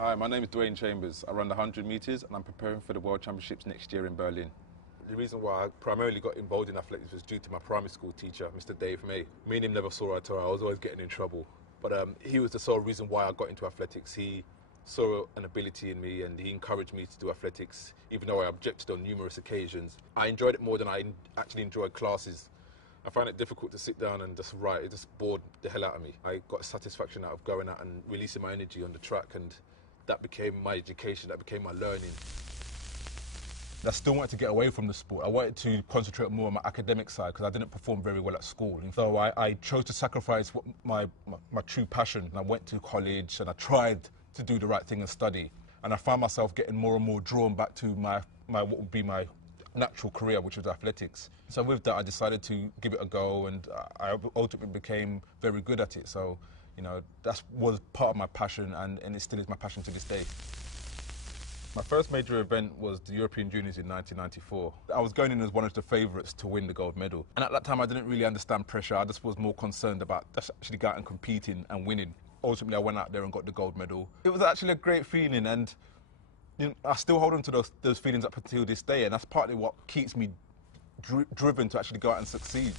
Hi, my name is Dwain Chambers. I run the 100 metres and I'm preparing for the World Championships next year in Berlin. The reason why I primarily got involved in athletics was due to my primary school teacher, Mr. Dave May. Me and him never saw eye to eye. I was always getting in trouble. But he was the sole reason why I got into athletics. He saw an ability in me and he encouraged me to do athletics, even though I objected on numerous occasions. I enjoyed it more than I actually enjoyed classes. I found it difficult to sit down and just write. It just bored the hell out of me. I got satisfaction out of going out and releasing my energy on the track, and that became my education, that became my learning. I still wanted to get away from the sport. I wanted to concentrate more on my academic side because I didn't perform very well at school. And so I chose to sacrifice my true passion. And I went to college and I tried to do the right thing and study. And I found myself getting more and more drawn back to what would be my natural career, which was athletics. So with that, I decided to give it a go, and I ultimately became very good at it. So, you know, that was part of my passion, and it still is my passion to this day. My first major event was the European Juniors in 1994. I was going in as one of the favourites to win the gold medal. And at that time, I didn't really understand pressure. I just was more concerned about just actually going out and competing and winning. Ultimately, I went out there and got the gold medal. It was actually a great feeling, and I still hold on to those feelings up until this day, and that's partly what keeps me driven to actually go out and succeed.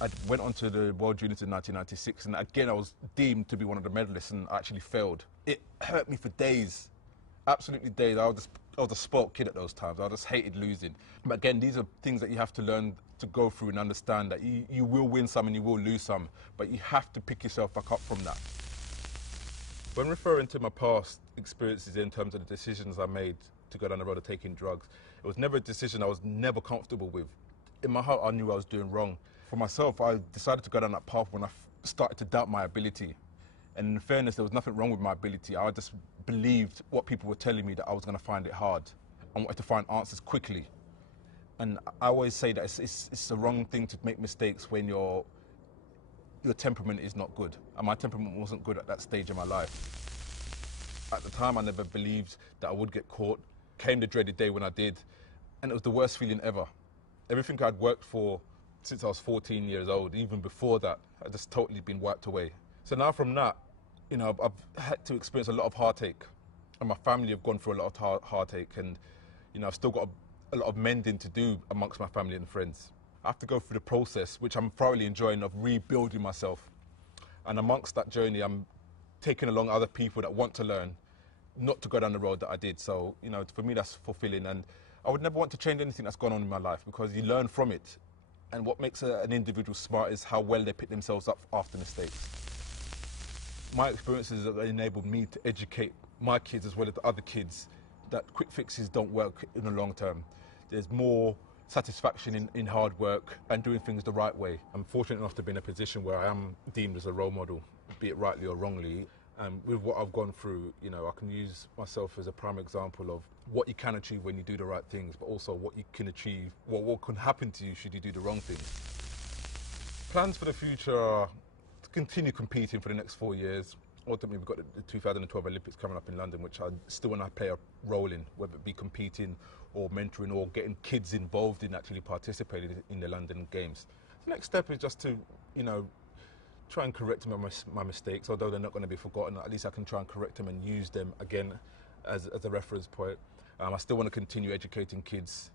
I went on to the World Juniors in 1996, and again I was deemed to be one of the medalists, and I actually failed. It hurt me for days, absolutely days. I was a spoilt kid at those times. I just hated losing. But again, these are things that you have to learn to go through and understand, that you will win some and you will lose some, but you have to pick yourself back up from that. When referring to my past experiences in terms of the decisions I made to go down the road of taking drugs, it was never a decision I was never comfortable with. In my heart, I knew I was doing wrong. For myself, I decided to go down that path when I started to doubt my ability. And in fairness, there was nothing wrong with my ability. I just believed what people were telling me, that I was going to find it hard. I wanted to find answers quickly. And I always say that it's the wrong thing to make mistakes when your temperament is not good. And my temperament wasn't good at that stage of my life. At the time, I never believed that I would get caught. Came the dreaded day when I did, and it was the worst feeling ever. Everything I'd worked for since I was 14 years old, even before that, had just totally been wiped away. So now from that, you know, I've had to experience a lot of heartache, and my family have gone through a lot of heartache, and you know, I've still got a lot of mending to do amongst my family and friends. I have to go through the process, which I'm thoroughly enjoying, of rebuilding myself. And amongst that journey, I'm taking along other people that want to learn, not to go down the road that I did. So, you know, for me, that's fulfilling. And I would never want to change anything that's gone on in my life, because you learn from it. And what makes an individual smart is how well they pick themselves up after mistakes. My experiences have enabled me to educate my kids as well as the other kids that quick fixes don't work in the long term. There's more satisfaction in hard work and doing things the right way. I'm fortunate enough to be in a position where I am deemed as a role model, be it rightly or wrongly. And with what I've gone through, you know, I can use myself as a prime example of what you can achieve when you do the right things, but also what you can achieve, what can happen to you should you do the wrong things. Plans for the future are to continue competing for the next 4 years. Ultimately, we've got the 2012 Olympics coming up in London, which I still want to play a role in, whether it be competing or mentoring or getting kids involved in actually participating in the London Games. The next step is just to, you know, try and correct my mistakes, although they're not going to be forgotten. At least I can try and correct them and use them again as a reference point. I still want to continue educating kids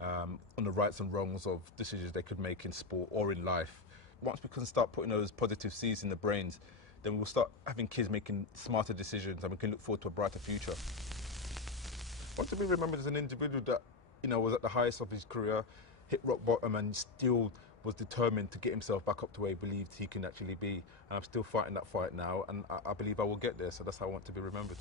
on the rights and wrongs of decisions they could make in sport or in life. Once we can start putting those positive seeds in the brains, then we'll start having kids making smarter decisions, and we can look forward to a brighter future. I want to be remembered as an individual that, you know, was at the highest of his career, hit rock bottom, and still was determined to get himself back up to where he believed he can actually be. And I'm still fighting that fight now, and I believe I will get there, so that's how I want to be remembered.